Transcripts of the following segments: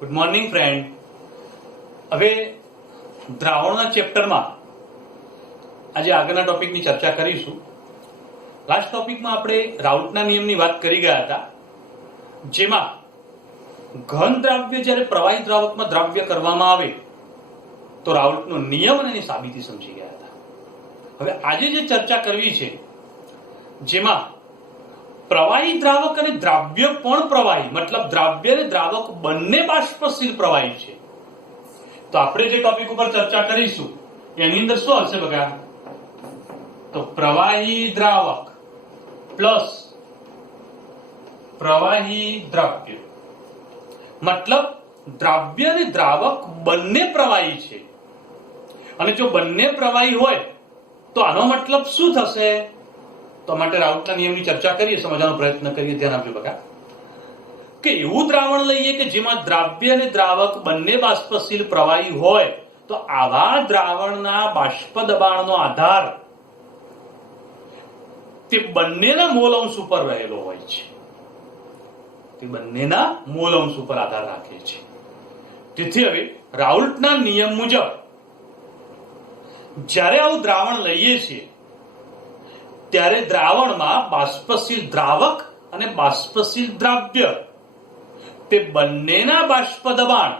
Good morning friend. હવે દ્રાવણના ચેપ્ટરમાં આજે આગળના ટોપિકની ચર્ચા કરીશું. લાસ્ટ ટોપિકમાં આપણે રાઉટના નિયમની વાત કરી ગયા હતા, જેમાં ઘન દ્રાવ્ય જ્યારે પ્રવાહી દ્રાવકમાં દ્રાવ્ય કરવામાં આવે તો રાઉટનો નિયમ અને એની સાબિતી સમજી ગયા હતા. હવે આજે જે ચર્ચા કરવી છે, જેમાં પ્રવાહી દ્રાવક અને દ્રાવ્ય પણ પ્રવાહી, મતલબ દ્રાવ્ય અને દ્રાવક બંને બાષ્પશીલ પ્રવાહી છે. તો આપણે જે ટોપિક ઉપર ચર્ચા કરીશું એની અંદર શું હશે બગા? તો પ્રવાહી દ્રાવક પ્લસ પ્રવાહી દ્રાવ્ય, મતલબ દ્રાવ્ય અને દ્રાવક બંને પ્રવાહી છે. અને જો બંને પ્રવાહી હોય તો આનો મતલબ શું થશે? તો માટે રાઉટના નિયમની ચર્ચા કરીએ, સમજવાનો પ્રયત્ન કરીએ. ધ્યાન આપજો બકા કે એવું દ્રાવણ લઈએ કે જેમાં દ્રાવ્ય અને દ્રાવક બંને બાષ્પશીલ પ્રવાહી હોય તો આવા દ્રાવણના બાષ્પ દબાણનો આધાર તે બંનેના મોલ અંશ ઉપર રહેલો હોય છે. તે બંનેના મોલ અંશ ઉપર આધાર રાખે છે. તેથી હવે રાઉટના નિયમ મુજબ જ્યારે આવું દ્રાવણ લઈએ છીએ ત્યારે દ્રાવણમાં બાષ્પશીલ દ્રાવક અને બાષ્પશીલ દ્રાવ્ય તે બંનેના બાષ્પ દબાણ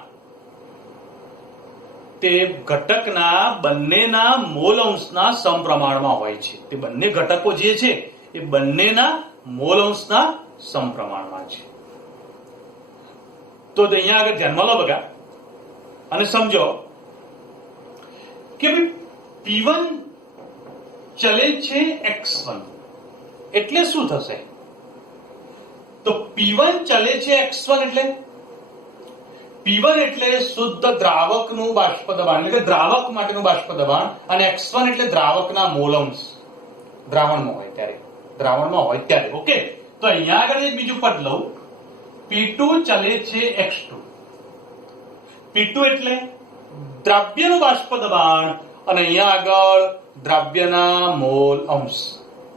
તે ઘટકના બંનેના મોલ અંશના સમપ્રમાણમાં હોય છે. તે બંને ઘટકો જે છે એ બંનેના મોલ અંશના સમપ્રમાણમાં છે. તો અહીંયા આગળ ધ્યાનમાં લો બગા અને સમજો કે P1 ચલે છે x1 એટલે શું થશે? તો P1 ચલે છે x1 એટલે P1 એટલે શુદ્ધ દ્રાવકનું બાષ્પ દબાણ, એટલે કે દ્રાવક માટેનું બાષ્પ દબાણ, અને x1 એટલે દ્રાવકના મોલ અંશ. દ્રાવણમાં હોય ત્યારે. ઓકે, તો અહીંયા આગળ એક બીજું પદ લઉં. P2 ચલે છે x2. P2 એટલે દ્રાવ્યનું બાષ્પ દબાણ અને અહીંયા આગળ દ્રાવ્યના મોલ અંશ.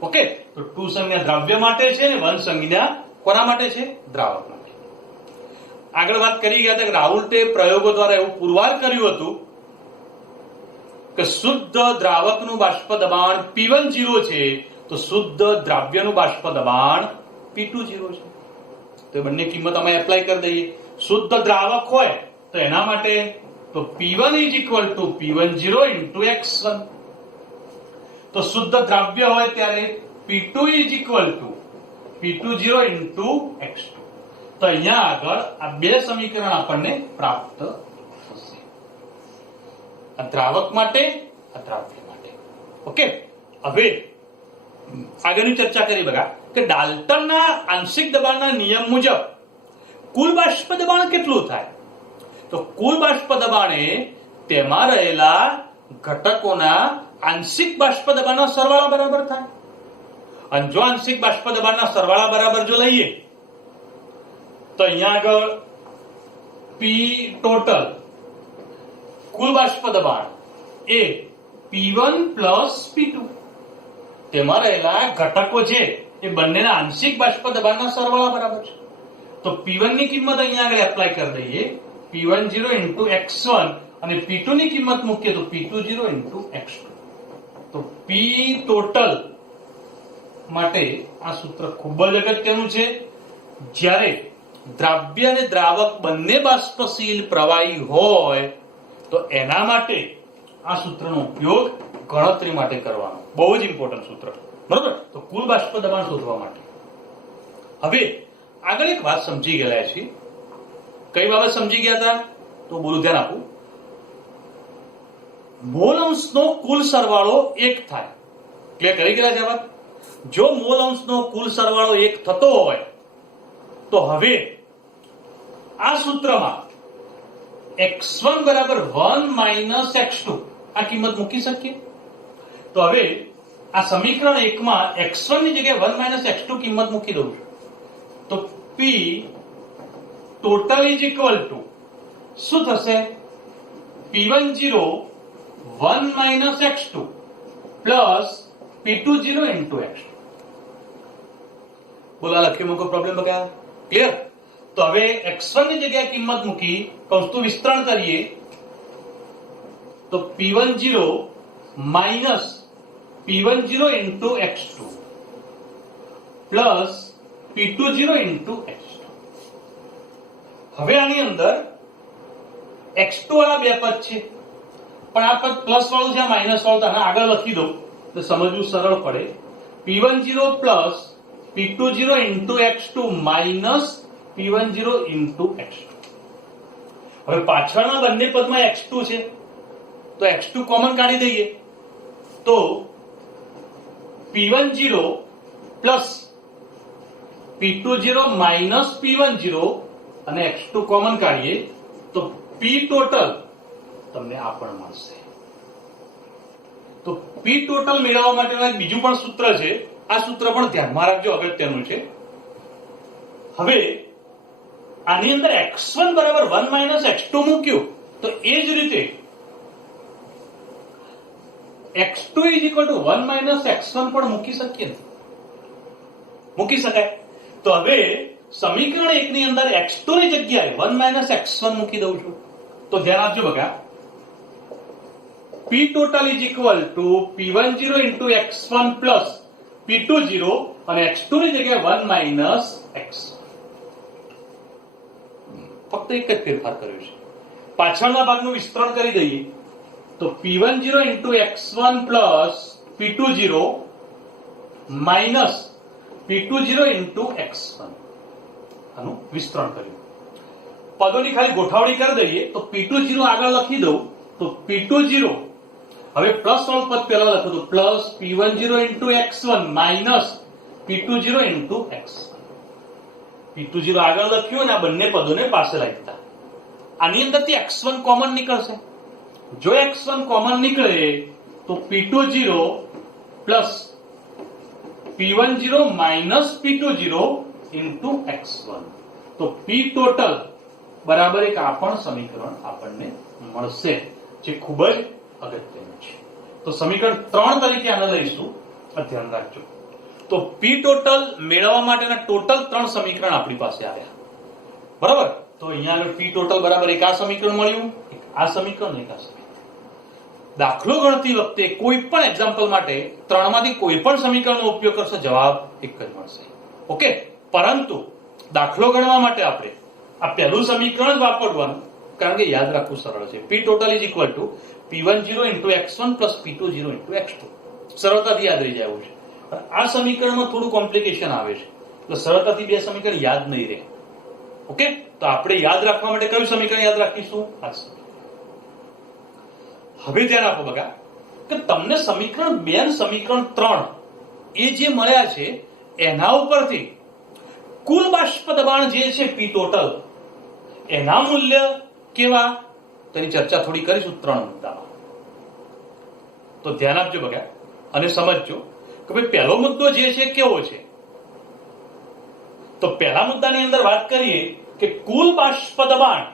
ઓકે, તો 2 સંજ્ઞા દ્રાવ્ય માટે છે અને 1 સંજ્ઞા કોના માટે છે? દ્રાવક માટે. આગળ વાત કરી ગયા હતા કે રાઉલ્ટે પ્રયોગો દ્વારા એવું પુરવાર કર્યું હતું કે શુદ્ધ દ્રાવકનું બાષ્પ દબાણ P1 0 છે તો શુદ્ધ દ્રાવ્યનું બાષ્પ દબાણ P2 0 છે. તો બંને કિંમત અમે એપ્લાય કરી દઈએ. શુદ્ધ દ્રાવક હોય તો એના માટે તો P1 = P10 into x1. તો શુદ્ધ દ્રાવ્ય હોય ત્યારે P2 = P20 into x2. તો અહીંયા આગળ આ બે સમીકરણ આપણને પ્રાપ્ત થશે, આ દ્રાવક માટે, આ દ્રાવ્ય માટે. ઓકે, હવે આગળની ચર્ચા કરી બગા કે ડાલ્ટનના આંશિક દબાણના નિયમ મુજબ કુલ બાષ્પ દબાણ કેટલું થાય? તો કુલ બાષ્પ દબાણે તેમાં રહેલા ઘટકોના આંશિક બાષ્પ દબાણના સરવાળા બરાબર થાય. અને જો આંશિક બાષ્પ દબાણના સરવાળા બરાબર જો લઈએ તો અહીંયા આગળ P ટોટલ કુલ બાષ્પ દબાણ એ P1 plus P2, તેમાં રહેલા ઘટકો છે એ બંનેના આંશિક બાષ્પ દબાણના સરવાળા બરાબર છે. તો P1 ની કિંમત અહીંયા આગળ એપ્લાય કરી દઈએ, P10 into x1, અને P2 ની કિંમત મૂકીએ તો P20 into x2. તો P ટોટલ માટે આ સૂત્ર ખૂબ જ અગત્યનું છે. જ્યારે દ્રાવ્ય અને દ્રાવક બંને બાષ્પશીલ પ્રવાહી હોય તો એના માટે આ સૂત્રનો ઉપયોગ ગણતરી માટે કરવાનો. બહુ જ ઇમ્પોર્ટન્ટ સૂત્ર, બરોબર? તો કુલ બાષ્પ દબાણ શોધવા માટે. હવે આગળ એક વાત સમજી ગયા છીએ. કઈ બાબત સમજી ગયા હતા? તો બોલું, ધ્યાન આપો. મોલ અંશનો કુલ સરવાળો 1 થાય. ક્લિયર કરી ગયા છે વાત? જો મોલ અંશનો કુલ સરવાળો 1 થતો હોય તો હવે આ સૂત્રમાં x1 બરાબર 1 - x2 આ કિંમત મૂકી શકીએ. તો હવે આ સમીકરણ 1 માં x1 ની જગ્યાએ 1 - x2 કિંમત મૂકી દઉં છું. તો P ટોટલ = શું થશે? P10 1 - x2 plus P20 into x2. બોલા લખી મૂકો, પ્રોબ્લેમ બકા? ક્લિયર? તો હવે x1 ની જગ્યાએ કિંમત મૂકી કૌંસનું વિસ્તરણ કરીએ તો P10 minus P10 into x2 plus P20 into x2. હવે આની અંદર x2 વાળા બે પદ છે પણ આ પદ પ્લસ વાળું છે માઇનસ વાળું તો આગળ લખી દો તો સમજવું સરળ પડે. P10 plus P20 into x2 minus P10 into x2. હવે પાછળના બંને પદમાં x2 છે તો x2 કોમન કાઢી દઈએ તો P10 plus P20 minus P10 અને x2 કોમન કાઢીએ તો P ટોટલ તમને આ પણ મળશે. તો P ટોટલ મેળવવા માટેનું એક બીજું પણ સૂત્ર છે. આ સૂત્ર પણ ધ્યાનમાં રાખજો, અગત્યનું છે. હવે આની અંદર x1 બરાબર 1 માઇનસ x2 મૂક્યું તો એ જ રીતે x2 is equal to 1 minus x1 પણ મૂકી શકીએ ને, મૂકી શકાય. તો હવે સમીકરણ 1 ની અંદર x2 ની જગ્યાએ 1 minus x1 મૂકી દઉં છું તો ધ્યાન આપજો બકા. P total is equal to P10 into x1 plus P20 અને x2 ની જગ્યાએ 1 minus x1. ફક્ત એક જ ફેરફાર કર્યો છે. પાછળના ભાગનું વિસ્તરણ કરી દઈએ તો P10 into x1 plus P20 minus P20 into x1 આનું વિસ્તરણ કર્યું. પદોની ખાલી ગોઠવણી કરી દઈએ તો P20 આગળ લખી દઉં તો P20 હવે પ્લસ વાળું પદ પહેલા લખો તો plus P10 into x1 minus P20 into x1. P20 આગળ લખ્યું અને આ બંને પદોને પાસે લાવતા આની અંદરથી x1 કોમન નીકળશે. જો x1 કોમન નીકળે તો P20 plus P10 minus P20 into x1 તો P ટોટલ બરાબર એક આ પણ સમીકરણ આપણને મળશે જે ખૂબ જ અગત્યનું છે. તો સમીકરણ 3 તરીકે આને લઈશું, ધ્યાન રાખજો. તો P ટોટલ મેળવવા માટેના ટોટલ 3 સમીકરણ આપણી પાસે આવ્યા, બરાબર. તો અહીંયા આગળ P ટોટલ બરાબર એક આ સમીકરણ મળ્યું, એક આ સમીકરણ, એક આ સમીકરણ. દાખલો ગણતી વખતે કોઈ પણ એક્ઝામ્પલ માટે 3 માંથી કોઈ પણ સમીકરણનો ઉપયોગ કરશો જવાબ એક જ મળશે. ઓકે, પરંતુ દાખલો ગણવા માટે આપણે આ પહેલું સમીકરણ જ વાપરવાનું કારણ કે યાદ રાખવું સરળ છે. P total is equal to P10 into x1 plus P20 into x2. સરળતાથી યાદ રહી જાય છે. આ સમીકરણમાં થોડું કોમ્પ્લિકેશન આવે છે તો સરળતાથી બે સમીકરણ યાદ નહીં રહે. ઓકે, તો આપણે યાદ રાખવા માટે કયું સમીકરણ યાદ રાખીશું? આ સમીકરણ. હવે ધ્યાન આપો બગા કે તમને સમીકરણ 2 અને સમીકરણ 3 એ જે મળ્યા છે એના ઉપરથી કુલ બાષ્પ દબાણ જે છે P ટોટલ એના મૂલ્ય કેવા તેની ચર્ચા થોડી કરીશું 3 મુદ્દામાં. તો ધ્યાન આપજો બગા અને સમજજો કે ભાઈ પહેલો મુદ્દો જે છે કેવો છે. તો પહેલા મુદ્દાની અંદર વાત કરીએ કે કુલ બાષ્પ દબાણ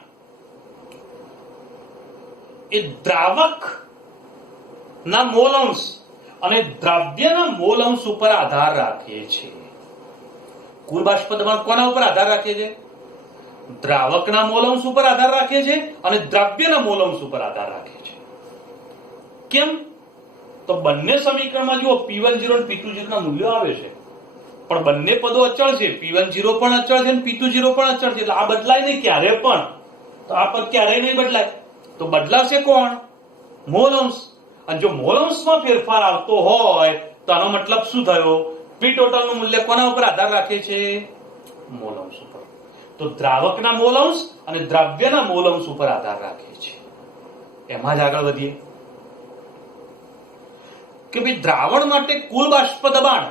એ દ્રાવક ના મોલ અંશ અને દ્રવ્યના મોલ અંશ ઉપર આધાર રાખે છે. કુલ બાષ્પ દબાણ કોના ઉપર આધાર રાખે છે? દ્રાવકના મોલ અંશ ઉપર આધાર રાખે છે અને દ્રવ્યના મોલ અંશ ઉપર આધાર રાખે છે. કેમ? તો બંને સમીકરણમાં જુઓ P10 અને P20 ના મૂલ્યો આવે છે પણ બંને પદો અચળ છે. P10 પણ અચળ છે અને P20 પણ અચળ છે એટલે આ બદલાય નહીં ક્યારે પણ. તો આ પદ ક્યારેય નહીં બદલાય. તો બદલાશે કોણ? મોલ અંશ. અને જો મોલ અંશમાં ફેરફાર આવતો હોય તો આનો મતલબ શું થયો? P ટોટલ નું મૂલ્ય કોના ઉપર આધાર રાખે છે? મોલ અંશ ઉપર. તો દ્રાવકના મોલ અંશ અને દ્રવ્યના મોલ અંશ ઉપર આધાર રાખે છે. એમાં જ આગળ વધીએ કે ભાઈ દ્રાવણ માટે કુલ બાષ્પ દબાણ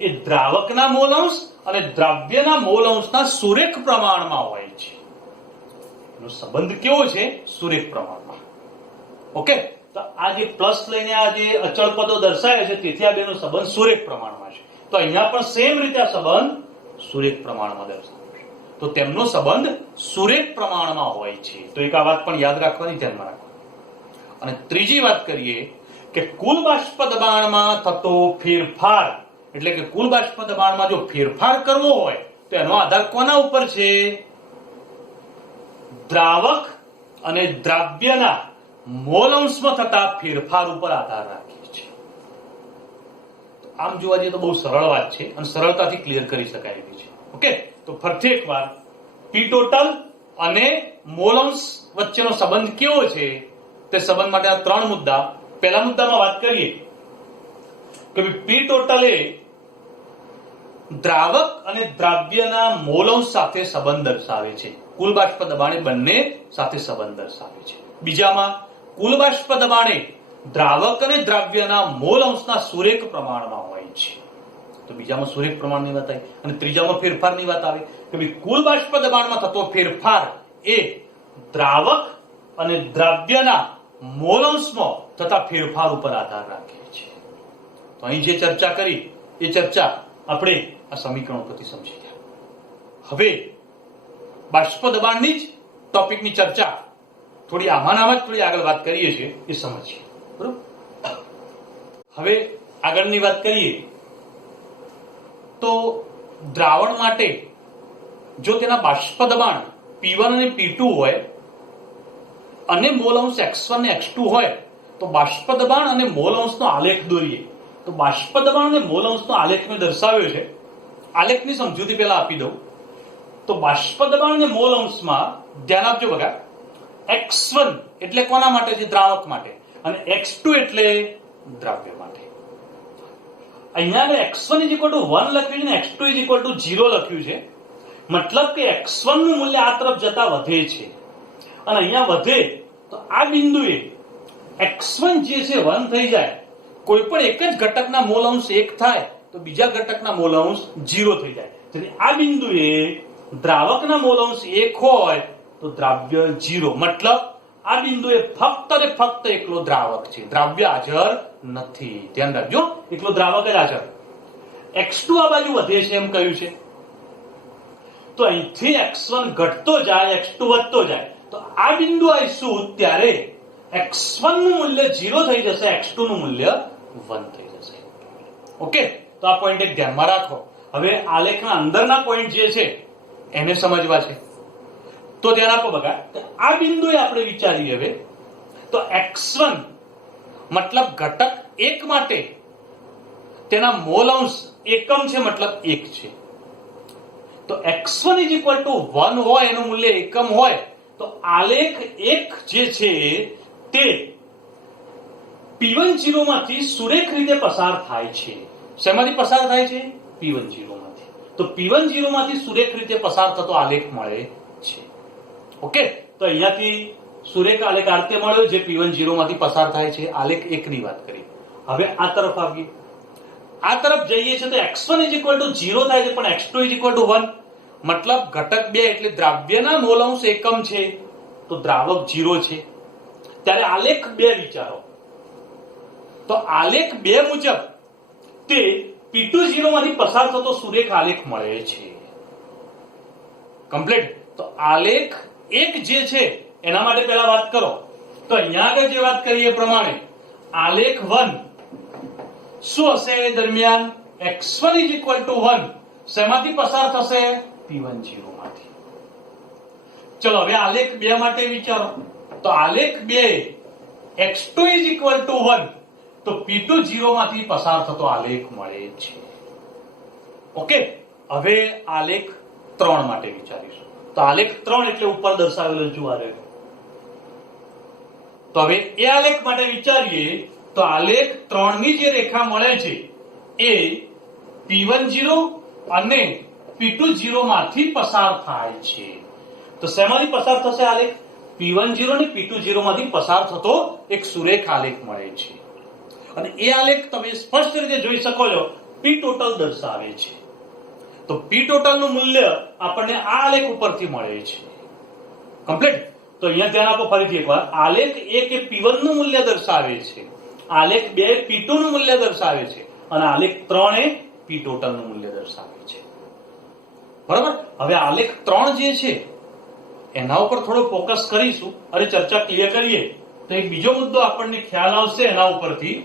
એ દ્રાવકના મોલ અંશ અને દ્રવ્યના મોલ અંશના સુરેખ પ્રમાણમાં હોય છે. એનો સંબંધ કેવો છે? સુરેખ પ્રમાણમાં. ઓકે, તો આ જે પ્લસ લઈને આ જે અચળ પદો દર્શાવે છે તેથી આ બેનો સંબંધ સુરેખ પ્રમાણમાં છે. તો અહીંયા પણ સેમ રીતે આ સંબંધ સુરેખ પ્રમાણમાં દર્શાવે છે. તો તેમનો સંબંધ સુરેખ પ્રમાણમાં હોય છે. તો એક આ વાત પણ યાદ રાખવાની, ધ્યાનમાં રાખવાની. અને ત્રીજી વાત કરીએ કે કુલ બાષ્પ દબાણમાં થતો ફેરફાર એટલે કે કુલ બાષ્પ દબાણમાં જો ફેરફાર કરવો હોય તો તો એનો આધાર કોના ઉપર છે? દ્રાવક અને દ્રાવ્યના મોલ અંશમાં થતા ફેરફાર ઉપર આધાર રાખે છે. આમ જોવા જઈએ તો બહુ સરળ વાત છે અને સરળતાથી ક્લિયર કરી શકાય એવી છે. ઓકે, તો ફરીથી એકવાર પી ટોટલ અને મોલ અંશ વચ્ચેનો સંબંધ કેવો છે તે સંબંધ માટે આ ત્રણ મુદ્દા. પહેલા મુદ્દામાં વાત કરીએ કે પી ટોટલ એ દ્રાવક અને દ્રાવ્યના મોલ અંશ સાથે સંબંધ દર્શાવે છે. કુલ બાષ્પ દબાણે બંને સાથે સંબંધ દર્શાવે છે. બીજામાં કુલ બાષ્પ દબાણે દ્રાવક અને દ્રાવ્યના મોલ અંશના સુરેખ પ્રમાણમાં હોય છે. તો બીજામાં સુરેખ પ્રમાણની વાત આવી અને ત્રીજામાં ફેરફારની વાત આવે કે ભાઈ કુલ બાષ્પ દબાણમાં થતો ફેરફાર એ દ્રાવક અને દ્રાવ્યના મોલ અંશમાં થતા ફેરફાર ઉપર આધાર રાખે છે. તો અહીં જે ચર્ચા કરી એ ચર્ચા આપણે આ સમીકરણ પરથી સમજી ગયા. હવે બાષ્પ દબાણની જ ટોપિકની ચર્ચા થોડી આમાં જ થોડી આગળ વાત કરીએ છીએ એ સમજીએ. બરોબર, હવે આગળની વાત કરીએ તો દ્રાવણ માટે જો તેના બાષ્પ દબાણ P1 અને P2 હોય અને મોલ અંશ x1 અને x2 હોય તો બાષ્પ દબાણ અને મોલ અંશનો આલેખ દોરીએ. તો બાષ્પ દબાણ અને મોલ અંશનો આલેખ મેં દર્શાવ્યો છે. આલેખની સમજૂતી પહેલા આપી દઉં તો બાષ્પ દબાણ અને મોલ અંશમાં ધ્યાન આપજો બગા. x1 એટલે કોના માટે છે? દ્રાવક માટે. અને x2 એટલે દ્રાવ્ય માટે. અહીંયા x1 1 લખ્યું છે ને x2 0 લખ્યું છે. મતલબ કે x1 નું મૂલ્ય આ તરફ જતા વધે છે અને અહીંયા વધે તો આ બિંદુએ x1 જે છે 1 થઈ જાય. કોઈ પણ એક જ ઘટકના મોલ અંશ 1 થાય તો બીજા ઘટકના મોલ અંશ 0 થઈ જાય. તેથી આ બિંદુએ દ્રાવકના મોલ અંશ 1 હોય તો દ્રાવ્ય 0. મતલબ આ બિંદુએ ફક્ત ને ફક્ત એકલો દ્રાવક છે, દ્રાવ્ય હાજર નથી. ધ્યાન રાખજો, એકલો દ્રાવક જ હાજર. x2 આ બાજુ વધે છે એમ કહ્યું છે તો અહીંથી x1 ઘટતો જાય, x2 વધતો જાય. તો આ બિંદુ આવીશું ત્યારે x1 નું મૂલ્ય 0 થઈ જશે, x2 નું મૂલ્ય 1 થઈ જશે. ઓકે, તો આ પોઈન્ટ એક ધ્યાનમાં રાખો. હવે આલેખના અંદરના પોઈન્ટ જે છે એને સમજવા છે તો ધ્યાન આપો બગા. આ બિંદુએ આપણે વિચારીએ હવે તો x1 મતલબ ઘટક 1 માટે તેના મોલ અંશ એકમ છે, મતલબ 1 છે. તો x1 1 હોય, એનું મૂલ્ય એકમ હોય તો આલેખ 1 જે છે તે P10 માંથી સુરેખ રીતે પસાર થાય છે. શેમાંથી પસાર થાય છે? P10 માંથી. તો P10 માંથી સુરેખ રીતે પસાર થતો આલેખ મળે છે. ઓકે, તો અહીંયાથી સુરેખ આલેખ આ રીતે મળ્યો જે P10 માંથી પસાર થાય છે. આલેખ 1 ની વાત કરી. હવે આ તરફ આવીએ, આ તરફ જઈએ છે તો x1 0 થાય છે પણ x2 1. મતલબ ઘટક 2 એટલે દ્રાવ્યના મોલ અંશ એકમ છે તો દ્રાવક 0 છે. ત્યારે આલેખ 2 વિચારો તો આલેખ 2 મુજબ તે P20 માંથી પસાર થતો સુરેખ આલેખ મળે છે. કમ્પ્લીટ. તો આલેખ 1 જે છે એના માટે પહેલા વાત કરો તો અહીંયા આગળ જે વાત કરીએ પ્રમાણે આલેખ 1 શું હશે? દરમિયાન x1 1 શેમાંથી પસાર થશે? P10 માંથી. ચલો હવે આલેખ 2 માટે વિચારો તો આલેખ 2 x2 1 તો P20 માંથી પસાર થતો આલેખ મળે છે. ઓકે, હવે આલેખ 3 માટે વિચારીશું. તો આલેખ 3 એટલે ઉપર દર્શાવેલો જુઓ. તો હવે એ આલેખ માટે વિચારીએ તો આલેખ 3 ની જે રેખા મળે છે એ P10 અને P20 માંથી પસાર થાય છે. તો શેમાંથી પસાર થશે આલેખ? P10 અને P20 માંથી પસાર થતો એક સુરેખ આલેખ મળે છે. અને એ આલેખ તમે સ્પષ્ટ રીતે જોઈ શકો છો P ટોટલ દર્શાવે છે. તો P ટોટલ નું મૂલ્ય આપણને આ આલેખ ઉપરથી મળે છે. કમ્પ્લીટ. તો અહીંયા ધ્યાન આપો ફરીથી એકવાર. આલેખ 1 એ P1 નું મૂલ્ય દર્શાવે છે, આલેખ 2 એ P2 નું મૂલ્ય દર્શાવે છે અને આલેખ 3 એ P ટોટલ નું મૂલ્ય દર્શાવે છે. બરાબર. હવે આલેખ 3 જે છે એના ઉપર થોડો ફોકસ કરીશું અને ચર્ચા ક્લિયર કરીએ તો એક બીજો મુદ્દો આપણને ખ્યાલ આવશે એના ઉપરથી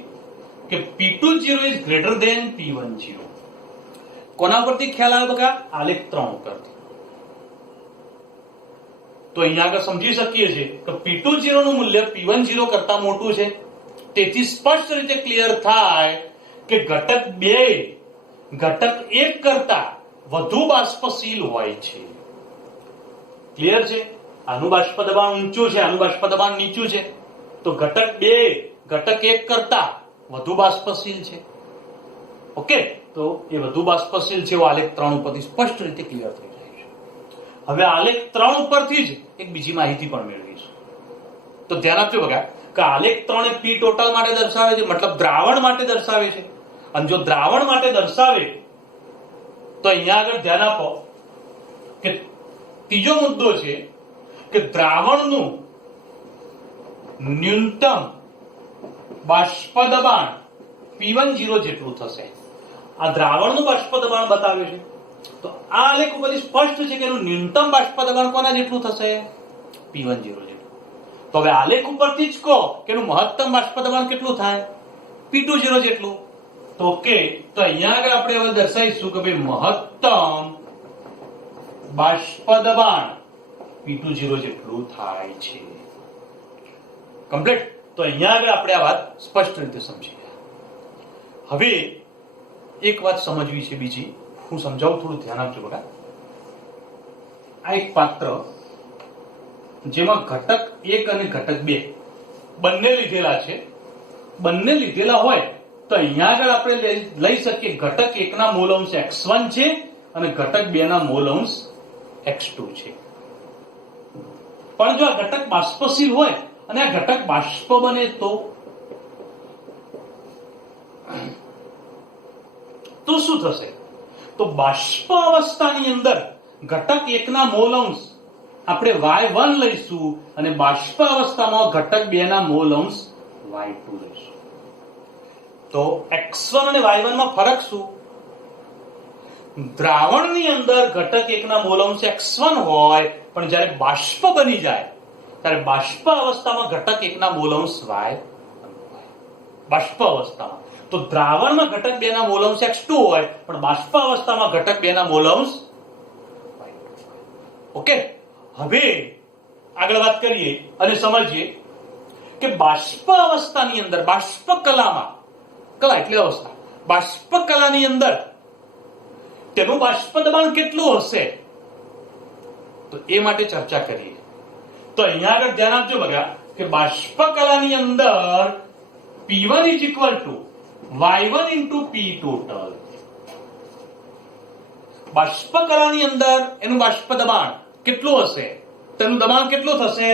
કે P20 is greater than P10. કોના પરથી ખ્યાલ આવે બકા? આલેખ 3 ઉપરથી. તો અહીંયા આગળ સમજી શકીએ છીએ કે P20 નું મૂલ્ય P10 કરતા મોટું છે. તેથી સ્પષ્ટ રીતે ક્લિયર થાય કે ઘટક 2 ઘટક 1 કરતા વધુ બાષ્પશીલ હોય છે. ક્લિયર છે? આનું બાષ્પ દબાણ ઊંચું છે, આનું બાષ્પ દબાણ નીચું છે. તો ઘટક 2 ઘટક 1 કરતા વધુ બાષ્પશીલ છે. ઓકે, તો એ વધુ બાષ્પશીલ છે આલેખ 3 ઉપરથી સ્પષ્ટ રીતે ક્લિયર થઈ જાય છે. હવે આલેખ 3 ઉપરથી જ એક બીજી માહિતી પણ મેળવીશું. તો ધ્યાન આપજો બગા કે આલેખ 3 એ P ટોટલ માટે દર્શાવે છે, મતલબ દ્રાવણ માટે દર્શાવે છે. અને જો દ્રાવણ માટે દર્શાવે તો અહીંયા આગળ ધ્યાન આપો કે ત્રીજો મુદ્દો છે કે દ્રાવણનું ન્યૂનતમ બાષ્પ દબાણ P10 જેટલું થશે. આ દ્રાવણનું બાષ્પ દબાણ બતાવે છે. તો આ આલેખ ઉપરથી સ્પષ્ટ છે કે એનું ન્યૂનતમ બાષ્પ દબાણ કોના જેટલું થશે? P10 જેટલું. તો હવે આલેખ ઉપરથી જ કહો કે એનું મહત્તમ બાષ્પ દબાણ કેટલું થાય? P20 જેટલું. તો ઓકે, તો અહીંયા આગળ આપણે હવે દર્શાવીશું કે ભાઈ મહત્તમ બાષ્પ દબાણ P20 જેટલું થાય છે. કમ્પ્લીટ. તો અહીંયા આગળ આપણે આ વાત સ્પષ્ટ રીતે સમજી ગયા. હવે એક વાત સમજવી છે બીજી, હું સમજાવું, થોડું ધ્યાન આપજો બકા. આ એક પાત્ર જેમાં ઘટક 1 અને ઘટક 2 બંને લીધેલા છે. બંને લીધેલા હોય તો અહીંયા આગળ આપણે લઈ શકીએ ઘટક 1 ના મોલ અંશ x1 છે અને ઘટક 2 ના મોલ અંશ x2 છે. પણ જો આ ઘટક બાષ્પશીલ હોય અને આ ઘટક બાષ્પ બને તો શું થશે? તો બાષ્પ અવસ્થાની અંદર ઘટક 1 ના મોલ અંશ આપણે y1 લઈશું અને બાષ્પ અવસ્થામાં ઘટક 2 ના મોલ અંશ y2 લઈશું. તો x1 અને y1 માં ફરક શું? દ્રાવણની અંદર ઘટક 1 ના મોલ અંશ x1 હોય, પણ જ્યારે બાષ્પ બની જાય ત્યારે બાષ્પ અવસ્થામાં ઘટક 1 ના મોલ અંશ y બાષ્પ અવસ્થામાં. તો દ્રાવણમાં ઘટક 2 ના મોલ અંશ x2 હોય, પણ બાષ્પ અવસ્થામાં ઘટક 2 ના મોલ અંશ y2. ઓકે, હવે આગળ વાત કરીએ અને સમજીએ કે બાષ્પ અવસ્થાની અંદર, બાષ્પ કલામાં, કલા એટલે અવસ્થા, બાષ્પ કલાની અંદર તેનું બાષ્પ દબાણ કેટલું હશે? તો એ માટે ચર્ચા કરીએ. તો અહીંયા આગળ ધ્યાન આપજો બગા કે બાષ્પ કલાની અંદર P1 is equal to y1 into P total. બાષ્પ કલાની અંદર એનું બાષ્પ દબાણ કેટલું હશે? તેનું દબાણ કેટલું થશે?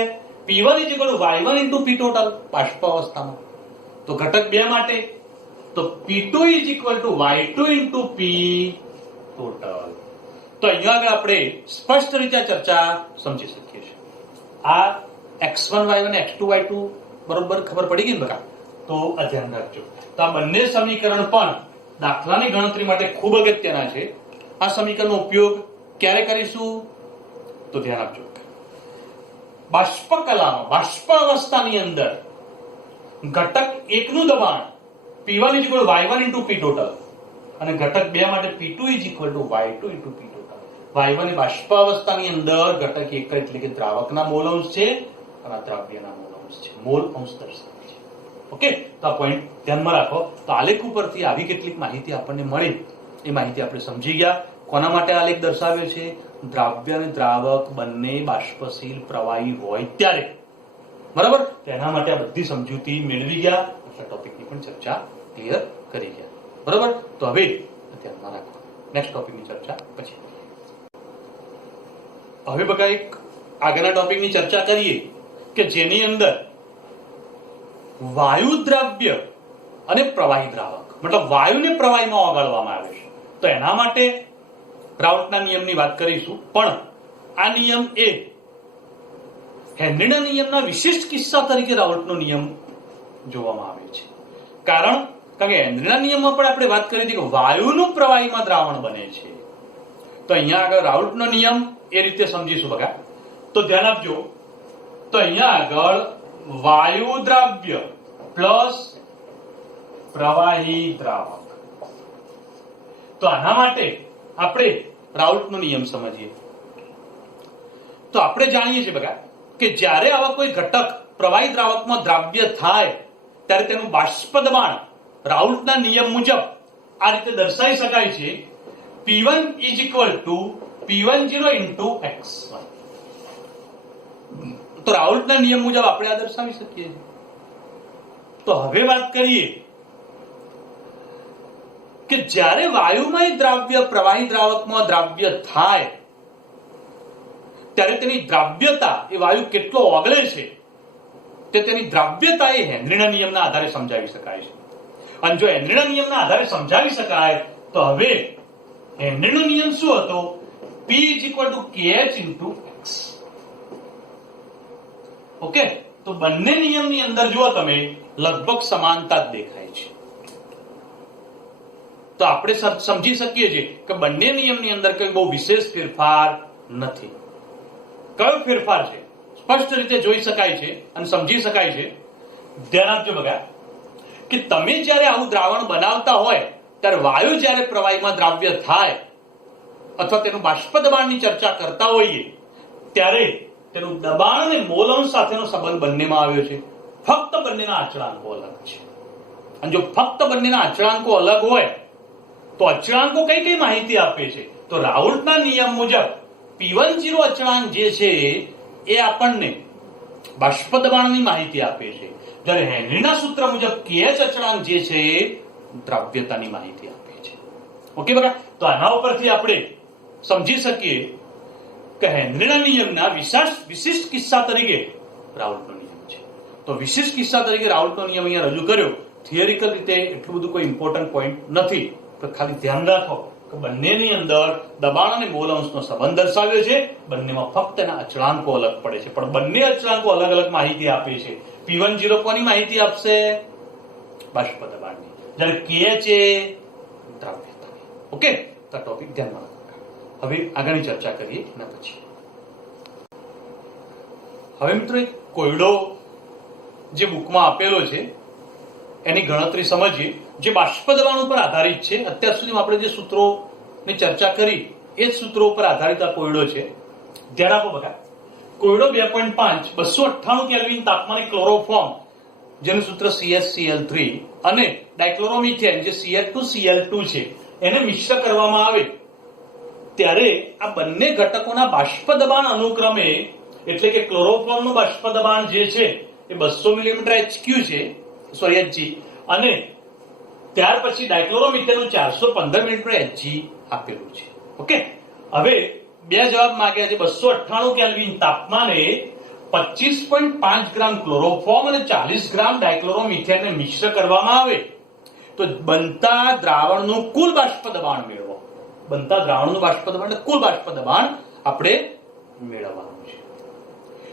P1 is equal to y1 into P total બાષ્પ અવસ્થામાં. તો ઘટક 2 માટે તો P2 is equal to y2 into P total. તો અહીંયા આગળ આપણે સ્પષ્ટ રીતે ચર્ચા સમજી શકીએ છીએ. આ x1 y1 x2 y2 બરોબર ખબર પડી ગઈ ને બકા? તો આ ધ્યાન રાખજો. તો આ બંને સમીકરણ પણ દાખલાની ગણતરી માટે ખૂબ અગત્યના છે. આ સમીકરણનો ઉપયોગ ક્યારે કરીશું? તો ધ્યાન આપજો. બાષ્પ કલામાં, બાષ્પ અવસ્થાની અંદર ઘટક 1 નું દબાણ P1 is equal to y1 into P total અને ઘટક 2 માટે P2 is equal to y2 into P total. y1 એ બાષ્પ અવસ્થાની અંદર ઘટક 1 એટલે કે દ્રાવકના મોલ અંશ છે અને દ્રવ્યના મોલ અંશ છે. મોલ અંશ દર્શાવે છે. ઓકે, તો આ પોઈન્ટ ધ્યાનમાં રાખો. તો આલેખ ઉપરથી આવી કેટલીક માહિતી આપણને મળી, એ માહિતી આપણે સમજી ગયા. કોના માટે આલેખ દર્શાવ્યો છે? દ્રાવ્ય અને દ્રાવક બંને બાષ્પશીલ પ્રવાહી હોય ત્યારે. બરાબર? તેના માટે આ બધી સમજૂતી મેળવી ગયા, એટલે ટોપિકની પણ ચર્ચા ક્લિયર કરી ગયા. બરાબર? તો હવે ધ્યાનમાં રાખો. નેક્સ્ટ ટોપિકની ચર્ચા પછી. હવે બકા એક આગળના ટોપિકની ચર્ચા કરીએ કે જેની અંદર વાયુ દ્રવ્ય અને પ્રવાહી દ્રાવક, મતલબ વાયુને પ્રવાહીમાં ઓગાળવામાં આવે છે. તો એના માટે રાઉટના નિયમની વાત કરીશું. પણ આ નિયમ એ હેનરીના નિયમના વિશિષ્ટ કિસ્સા તરીકે રાઉટનો નિયમ જોવામાં આવે છે. કારણ કે હેનરીના નિયમમાં પણ આપણે વાત કરી હતી કે વાયુનું પ્રવાહીમાં દ્રાવણ બને છે. તો અહીંયા આગળ રાઉટનો નિયમ એ રીતે સમજીશું બકા. તો ધ્યાન આપજો. તો અહીંયા આગળ વાયુ દ્રાવ્ય પ્લસ પ્રવાહી દ્રાવક. તો આના માટે આપણે રાઉલ્ટનો નિયમ સમજીએ. તો આપણે જાણીએ છીએ બગા કે જ્યારે આવા કોઈ ઘટક પ્રવાહી દ્રાવકમાં દ્રાવ્ય થાય ત્યારે તેનું બાષ્પ દબાણ રાઉલ્ટના નિયમ મુજબ આ રીતે દર્શાવી શકાય છે. P1 is equal to P10 into X1. તો રાઉલ્ટના નિયમ મુજબ આપણે આ દર્શાવી શકીએ. તો હવે વાત કરીએ કે જ્યારે વાયુમય દ્રાવ્ય પ્રવાહી દ્રાવકમાં દ્રાવ્ય થાય ત્યારે તેની દ્રાવ્યતા એ વાયુ કેટલો ઓગળે છે તે તેની દ્રાવ્યતા એ હેનરીના નિયમના આધારે સમજાવી શકાય છે. અને જો હેનરીના નિયમના આધારે સમજાવી શકાય તો હવે હેનરીનો નિયમ શું હતો? P is equal to KH into X. Okay, તો બંને નિયમની અંદર જુઓ તમે લગભગ સમાનતા જ દેખાય છે. તો આપણે સમજી શકીએ છીએ કે બંને નિયમની અંદર કોઈ બહુ વિશેષ ફેરફાર નથી. કયો ફેરફાર છે સ્પષ્ટ રીતે જોઈ શકાય છે અને સમજી શકાય છે. ધ્યાન આપજો બગા કે તમે જ્યારે આવું દ્રાવણ બનાવતા હોય ત્યારે વાયુ જ્યારે પ્રવાહીમાં દ્રાવ્ય થાય અથવા તેનું બાષ્પ દબાણની ચર્ચા કરતા હોઈએ ત્યારે તેનું દબાણ અને મોલ અંશ સાથેનો સંબંધ બંનેમાં આવ્યો છે. ફક્ત બંનેના અચળાંકો અલગ છે. અને જો ફક્ત બંનેના અચળાંકો અલગ હોય તો અચળાંકો કઈ કઈ માહિતી આપે છે? તો રાઉલ્ટના નિયમ મુજબ P10 અચળાંક જે છે એ આપણને બાષ્પ દબાણની માહિતી આપે છે, જ્યારે હેનરીના સૂત્ર મુજબ KH અચળાંક જે છે એ દ્રાવ્યતાની માહિતી આપે છે. ઓકે બરાબર. તો આના ઉપરથી આપણે સમજી શકીએ કે હેનરીના નિયમના વિશિષ્ટ કિસ્સા તરીકે રાઉલ્ટનો નિયમ છે. તો વિશિષ્ટ કિસ્સા તરીકે રાઉલ્ટનો નિયમ અહીંયા રજૂ કર્યો. થિયરિકલ રીતે એટલું બધું કોઈ ઇમ્પોર્ટન્ટ પોઈન્ટ નથી, તો ખાલી ધ્યાન રાખો કે બંનેની અંદર દબાણ અને મોલ અંશનો સંબંધ દર્શાવ્યો છે. બંનેમાં ફક્ત એના અચળાંકો અલગ પડે છે, પણ બંને અચળાંકો અલગ અલગ માહિતી આપે છે. P10 કોની માહિતી આપશે? બાષ્પ દબાણની, જ્યારે KH એ દ્રાવ્યતાની. ઓકે, તો ટોપિક ધ્યાનમાં રાખો. હવે આગળની ચર્ચા કરીએ એના પછી. હવે મિત્રો એક કોયડો જે બુકમાં આપેલો છે એની ગણતરી સમજીએ, જે બાષ્પ દબાણ ઉપર આધારિત છે. અત્યાર સુધી આપણે જે સૂત્રોની ચર્ચા કરી એ જ સૂત્રો ઉપર આધારિત આ કોયડો છે. ધ્યાન આપો બકા. કોયડો 2.5 298 કેલ્વિન તાપમાને ક્લોરોફોર્મ જેનું સૂત્ર CH_Cl3 અને ડાયક્લોરોમિથેન જે Cl2Cl2 છે એને મિશ્ર કરવામાં આવે ત્યારે આ બંને ઘટકોના બાષ્પ દબાણ અનુક્રમે, એટલે કે ક્લોરોફોર્મનું બાષ્પ દબાણ જે છે એ 200 મિલીમીટર HQ છે, સોરી Hg, અને ત્યાર પછી ડાયક્લોરોમિથેનનું 415 મિલીમીટર Hg આપેલું છે. ઓકે, હવે બે જવાબ માંગ્યા છે. 298 કેલ્વિન તાપમાને 25.5 ગ્રામ ક્લોરોફોર્મ અને 40 ગ્રામ ડાયક્લોરોમિથેનને મિશ્ર કરવામાં આવે તો બનતા દ્રાવણનું કુલ બાષ્પ દબાણ મેળવો. બનતા દ્રાવણનું બાષ્પ દબાણ એટલે કુલ બાષ્પ દબાણ આપણે મેળવવાનું છે.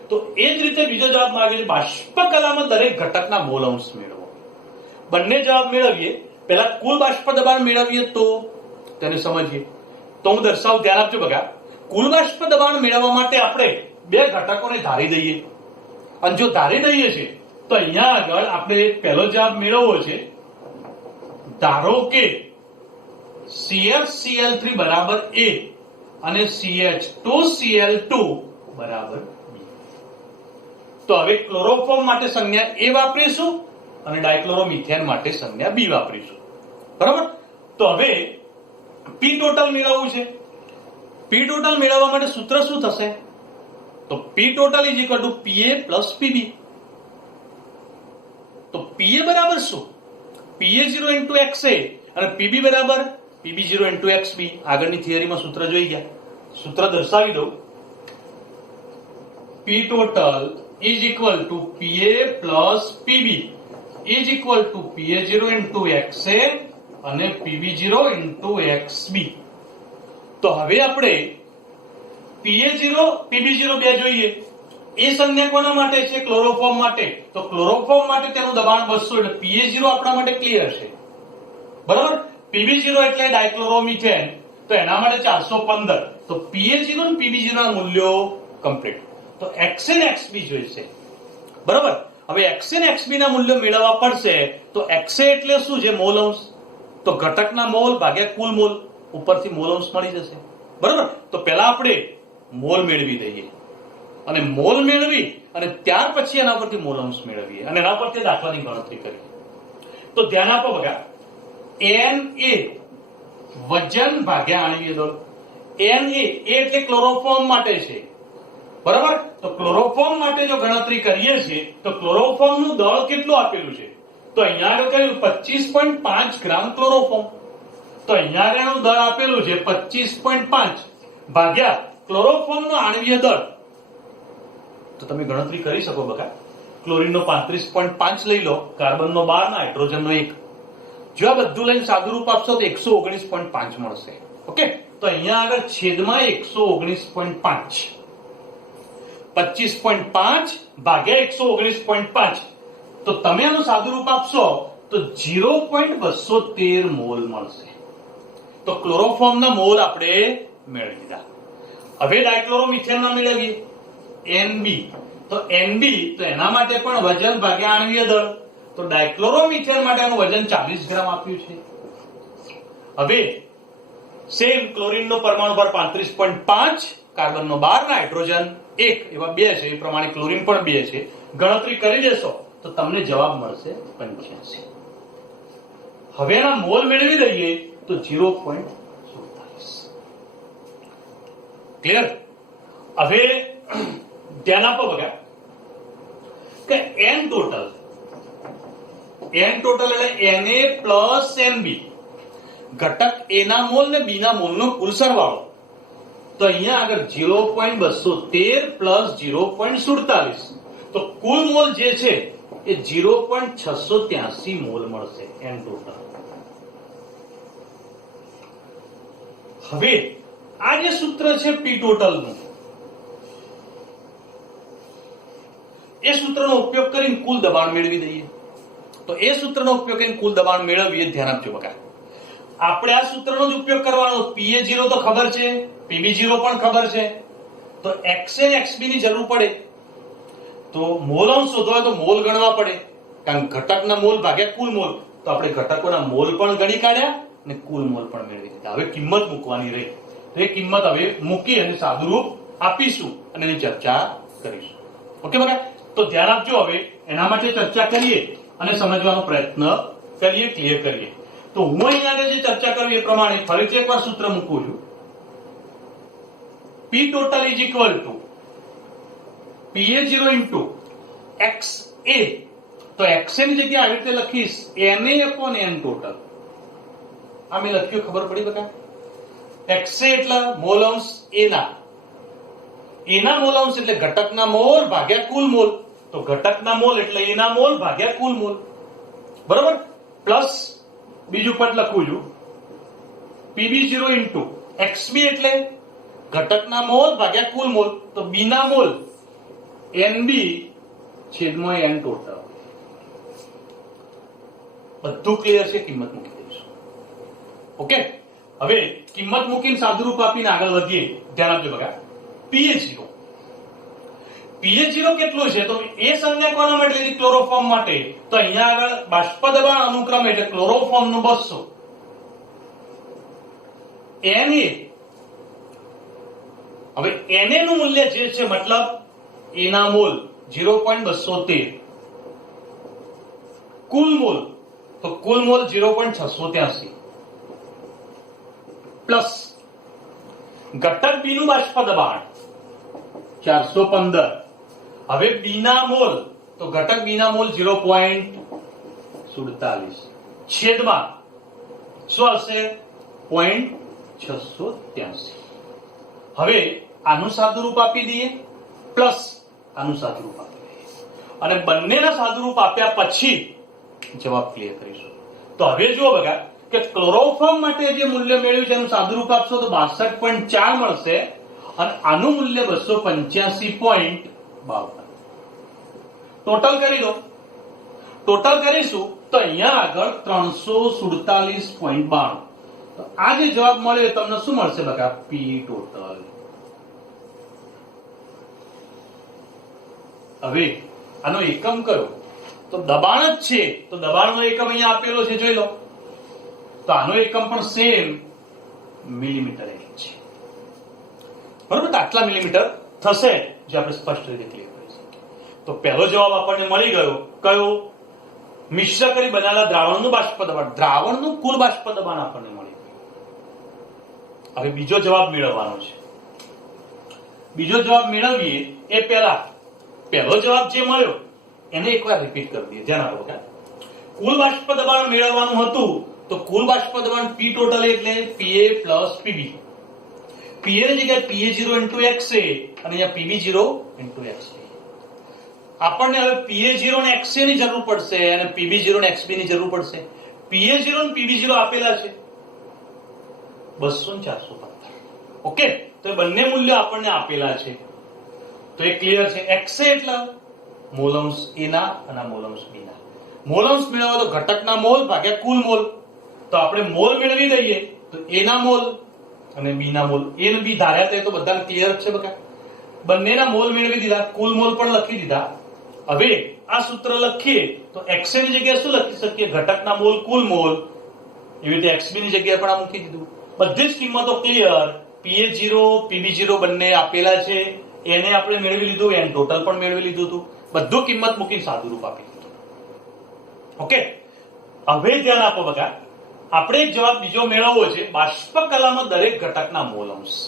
તો એ જ રીતે બીજો જવાબ માંગે છે બાષ્પ કલામાં દરેક ઘટકના મોલ અંશ મેળવો. બંને જવાબ મેળવીએ. પહેલા કુલ બાષ્પ દબાણ મેળવીએ તો તેને સમજીએ. તો હું દર્શાવું, ધ્યાન આપજો બગા. કુલ બાષ્પ દબાણ મેળવવા માટે આપણે બે ઘટકોને ધારી દઈએ, અને જો ધારી દઈએ છે તો અહીંયા આગળ આપણે પહેલો જવાબ મેળવવો છે. ધારો કે CH_Cl3 બરાબર A અને CH2Cl2 બરાબર B. તો હવે ક્લોરોફોર્મ માટે સંજ્ઞા A વાપરીશું અને ડાયક્લોરોમિથેન માટે સંજ્ઞા B વાપરીશું. બરાબર. તો હવે P ટોટલ મેળવવું છે. P ટોટલ મેળવવા માટે સૂત્ર શું થશે? તો P total is equal to PA plus PB. તો PA બરાબર શું? PA0 into XA અને PB બરાબર PB0 into XB. આગળની થિયરીમાં સૂત્ર જોઈ ગયા, સૂત્ર દર્શાવી દઉં. P total is equal to PA plus PB is equal to PA0 into XA અને PB0 into XB. તો હવે આપણે PA0 PB0 બે જોઈએ. એ સંજ્ઞા કોના માટે છે? ક્લોરોફોર્મ માટે. તો ક્લોરોફોર્મ માટે તેનું દબાણ 200 એટલે PA0 આપણા માટે ક્લિયર છે. બરાબર. PB0 એટલે ડાયક્લોરોમિથેન, તો એના માટે 415. તો PA0 અને PB0 ના મૂલ્યો કમ્પ્લીટ. તો XA અને XB જોઈશે. બરાબર. હવે XA અને XB ના મૂલ્યો મેળવવા પડશે. તો XA એટલે શું છે? મોલ અંશ. તો ઘટકના મોલ ભાગ્યા કુલ મોલ. ઉપરથી મોલ અંશ મળી જશે, બરાબર. તો પહેલા આપણે મોલ મેળવી દઈએ અને મોલ મેળવી અને ત્યાર પછી એના પરથી મોલ અંશ મેળવીએ અને એના પરથી દાખલાની ગણતરી કરીએ. તો ધ્યાન આપો બગા, n એ વજન ભાગ્યા આણ્વીય દળ. n એ એટલે ક્લોરોફોર્મ માટે છે, બરાબર. તો ક્લોરોફોર્મ માટે જો ગણતરી કરીએ છીએ તો ક્લોરોફોર્મ નું દળ કેટલું આપેલું છે? તો અહીંયા આગળ કહ્યું 25.5 ગ્રામ ક્લોરોફોર્મ. તો અહીંયા આગળનું દળ આપેલું છે 25.5 ભાગ્યા ક્લોરોફોર્મ નું આણ્વીય દળ. તો તમે ગણતરી કરી શકો બકા. ક્લોરીન નો 35.5 લઈ લો, કાર્બન નો 12, હાઇડ્રોજન નો 1. જો આ બધું લઈને સાદુરૂપ આપશો તો 119.5 મળશે. ઓકે, તો અહીંયા આગળ છેદમાં 119.5, 25.5 ભાગ્યા 119.5. તો તમે આનું સાદુરૂપ આપશો તો 0.213 મોલ મળશે. તો ક્લોરોફોર્મના મોલ આપણે મેળવી દીધા. હવે ડાયક્લોરોમિથેનના મેળવીએ NB. તો NB તો એના માટે પણ વજન ભાગ્યા આણ્વીય દળ. તો ડાયક્લોરોમિથેન માટેનું વજન 40 ગ્રામ આપ્યું છે. હવે સેમ ક્લોરીન નો પરમાણુ ભાર 35.5, કાર્બન નો 12, હાઇડ્રોજન 1, એવા 2 છે. એ પ્રમાણે ક્લોરીન પણ 2 છે. ગણતરી કરી દેશો તો તમને જવાબ મળશે 85. હવે એના મોલ મેળવી દઈએ તો 0.47. ક્લિયર? હવે ધ્યાન આપો બગા કે n ટોટલ એટલે Na પ્લસ Nb, ઘટક A ના મોલ ને B ના મોલ નો કુલ સરવાળો. તો અહીંયા આગળ 0.213 પ્લસ 0.47, તો કુલ મોલ જે છે એ 0.683 મોલ મળશે n ટોટલ. હવે આ જે સૂત્ર છે P ટોટલ નું, એ સૂત્રનો ઉપયોગ કરીને કુલ દબાણ મેળવી દઈએ. તો એ સૂત્રનો ઉપયોગ કરીને કુલ દબાણ મેળવીએ. ધ્યાન આપજો બકા, આપણે આ સૂત્રનો જ ઉપયોગ કરવાનો. Pa0 તો ખબર છે, Pb0 પણ ખબર છે. તો XA અને XB ની જરૂર પડે તો મોલ અંશ શોધવા તો મોલ ગણવા પડે, કારણ ઘટકના મોલ ભાગ્યા કુલ મોલ. તો આપણે ઘટકોના મોલ પણ ગણી કાઢ્યા અને કુલ મોલ પણ મેળવી દીધા. હવે કિંમત મૂકવાની રહી. તો એ કિંમત હવે મૂકી અને સાદુરૂપ આપીશું અને એની ચર્ચા કરીશું. ઓકે બકા, તો ધ્યાન આપજો. હવે એના માટે ચર્ચા કરીએ અને સમજવાનો પ્રયત્ન કરીએ, ક્લિયર કરીએ. તો હું અહીંયા જે ચર્ચા કરી એ પ્રમાણે ફરીથી એકવાર સૂત્ર મૂકું છું. P total is equal to Pa0 into XA. તો XA ની જગ્યાએ આવી રીતે લખીશ Na upon N total. આ મેં લખ્યું, ખબર પડી બકા? XA એટલે મોલ અંશ A ના મોલ અંશ એટલે ઘટકના મોલ ભાગ્યા કુલ મોલ. તો ઘટકના મોલ એટલે A ના મોલ ભાગ્યા કુલ મોલ, બરાબર. પ્લસ બીજું પદ લખું છું Pb0 into XB એટલે ઘટકના મોલ ભાગ્યા કુલ મોલ. તો B ના મોલ NB છેદમાં N ટોટલ. બધું ક્લિયર છે? કિંમત મૂકી દઈશું. ઓકે, હવે કિંમત મૂકીને સાદુરૂપ આપીને આગળ વધીએ. ધ્યાન આપજો બગા. Pa0 કેટલું છે? તો એ સંજ્ઞા કોના માટે લીધી? ક્લોરોફોર્મ માટે. તો અહીંયા આગળ બાષ્પ દબાણ અનુક્રમે એટલે ક્લોરોફોર્મ નું 200. Na, હવે Na નું મૂલ્ય જે છે મતલબ A ના મોલ 0.213, કુલ મોલ તો કુલ મોલ 0.683 પ્લસ ઘટક B નું બાષ્પ દબાણ 415. હવે B ના મોલ તો ઘટક B ના મોલ 0.47 છેદમાં શું આવશે? 0.683. હવે આનું સાદુરૂપ આપી દઈએ પ્લસ આનું સાદુરૂપ આપી દઈએ અને બંનેના સાદુરૂપ આપ્યા પછી જવાબ ક્લિયર કરીશું. તો હવે જુઓ બગા કે ક્લોરોફોર્મ માટે જે મૂલ્ય મેળવ્યું છે એનું સાદુરૂપ આપશો તો 62.4 મળશે અને આનું મૂલ્ય 285.52. ટોટલ કરી દો. ટોટલ કરીશું તો અહીંયા આગળ 347.92. તો આ જે જવાબ મળ્યો તમને શું મળશે બકા? P total. હવે આનો એકમ કરો તો દબાણ જ છે, તો દબાણનો એકમ અહીંયા આપેલો છે, જોઈ લો. તો આનો એકમ પણ સેમ મિલીમીટર એચ. બરોબર, તો આટલા મિલીમીટર થશે, જે આપણે સ્પષ્ટ રીતે ક્લિયર કરી શકીએ. તો પહેલો જવાબ આપણને મળી ગયો. કયો? મિશ્ર કરી બનાવેલા દ્રાવણનું બાષ્પ દબાણ, દ્રાવણનું કુલ બાષ્પ દબાણ આપણને મળી ગયું. હવે બીજો જવાબ મેળવવાનો છે. બીજો જવાબ મેળવીએ એ પહેલા પહેલો જવાબ જે મળ્યો એને એકવાર રિપીટ કરી દઈએ. ધ્યાન આપો. કુલ બાષ્પ દબાણ મેળવવાનું હતું, તો કુલ બાષ્પ દબાણ P ટોટલ એટલે PA પ્લસ PB. PA ની જગ્યાએ PA0 into XA અને અહીંયા PB0 into XB. આપણને હવે PA0 અને XA ની જરૂર પડશે અને PB0 અને XB ની જરૂર પડશે. PA0 અને PB0 આપેલા છે 200 અને 415. ઓકે, તો એ બંને મૂલ્યો આપણને આપેલા છે, તો એ ક્લિયર છે. XA એટલે મોલ અંશ A ના અને મોલ અંશ B ના. મોલ અંશ મેળવવા તો ઘટકના મોલ ભાગ્યા કુલ મોલ. તો આપણે મોલ મેળવી દઈએ તો A ના મોલ અને B ના મોલ. A અને B ધાર્યા તે તો બધાને ક્લિયર છે બકા. બંનેના મોલ મેળવી દીધા, કુલ મોલ પણ લખી દીધા. હવે આ સૂત્ર લખીએ તો XA ની જગ્યાએ શું લખી શકીએ? ઘટકના મોલ કુલ મોલ. એવી રીતે XB ની જગ્યાએ પણ આ મૂકી દીધું. બધી જ કિંમતો ક્લિયર. PA0 PB0 બંને આપેલા છે, એને આપણે મેળવી લીધું, એન ટોટલ પણ મેળવી લીધું હતું. બધું કિંમત મૂકીને સાદું રૂપ આપી દીધું. ઓકે, હવે ધ્યાન આપો બકા. આપણે એક જવાબ બીજો મેળવવો છે, બાષ્પ કલામાં દરેક ઘટકના મોલ અંશ.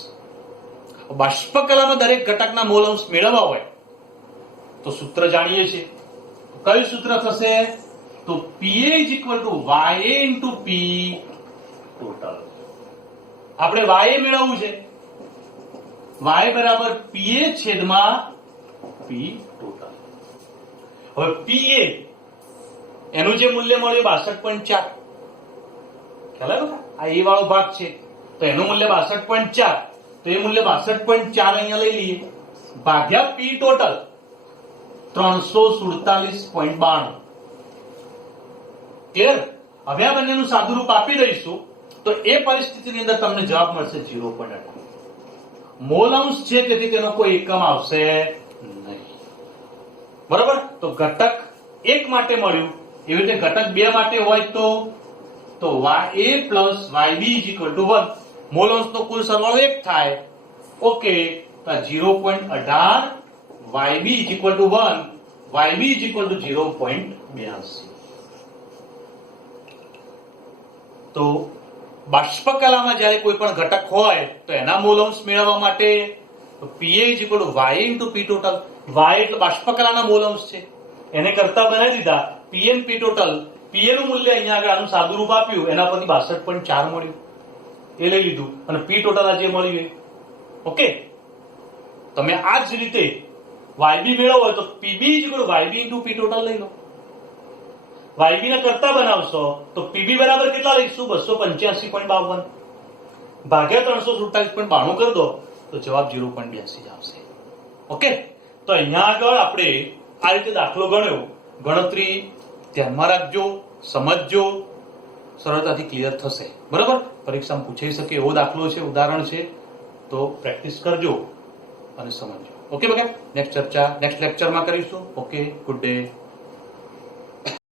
બાષ્પ કલામાં દરેક ઘટકના મોલ અંશ મેળવવા હોય તો સૂત્ર જાણીએ છીએ. કયું સૂત્ર થશે? તો PA is equal to YA into P total. આપણે YA મેળવવું છે. Y બરાબર PA છેદમાં P total. હવે PA એનું જે મૂલ્ય મળ્યું 62.4. ખ્યાલ આવ્યો? આ A વાળો ભાગ છે તો એનું મૂલ્ય 62.4. તો એ મૂલ્ય 62.4 અહીંયા લઈ લઈએ ભાગ્યા P ટોટલ 347.92. ક્લિયર? હવે આ બંનેનું સાદું રૂપ આપી દઈશું તો એ પરિસ્થિતિની અંદર તમને જવાબ મળશે 0.18. મોલ અંશ છે તેથી તેનો કોઈ એકમ આવશે નહીં. બરાબર? તો ઘટક 1 માટે મળ્યું, એવી રીતે ઘટક 2 માટે હોય તો YA plus YB is equal to 1. Mall અંશનો કુલ સરવાળો 1 થાય. ઓકે, તો 0.18 YB is equal to 1, YB is equal to 0.82. તો બાષ્પ કલામાં જ્યારે કોઈ પણ ઘટક હોય તો એના મોલ અંશ મેળવવા માટે તો PA is equal to YA into P total. Y એટલે બાષ્પ કલાના મોલ અંશ છે, એને કરતા બનાવી દીધા. P and P total. PA નું મૂલ્ય અહીંયા આગળ આનું સાદું રૂપ આપ્યું, એના પરથી 62.4 મળ્યું, એ લઈ લીધું. અને P total આ જે મળ્યું એ. ઓકે, તમે આ જ રીતે YB મેળવવો હોય તો PB is equal to YB into P total લઈ લો. YB ને કરતા બનાવશો તો PB બરાબર કેટલા લઈશું? 285.52 ભાગ્યા 347.92 કરી દો તો જવાબ 0.82 આવશે. ઓકે, તો અહીંયા આગળ આપણે આ રીતે દાખલો ગણ્યો. ગણતરી ધ્યાનમાં રાખજો, સમજજો, સરળતાથી ક્લિયર થશે. બરાબર? પરીક્ષામાં પૂછાઈ શકે એવો દાખલો છે, ઉદાહરણ છે, તો પ્રેક્ટિસ કરજો અને સમજજો. ઓકે બકા, નેક્સ્ટ લેક્ચરમાં કરીશું. Okay, good day.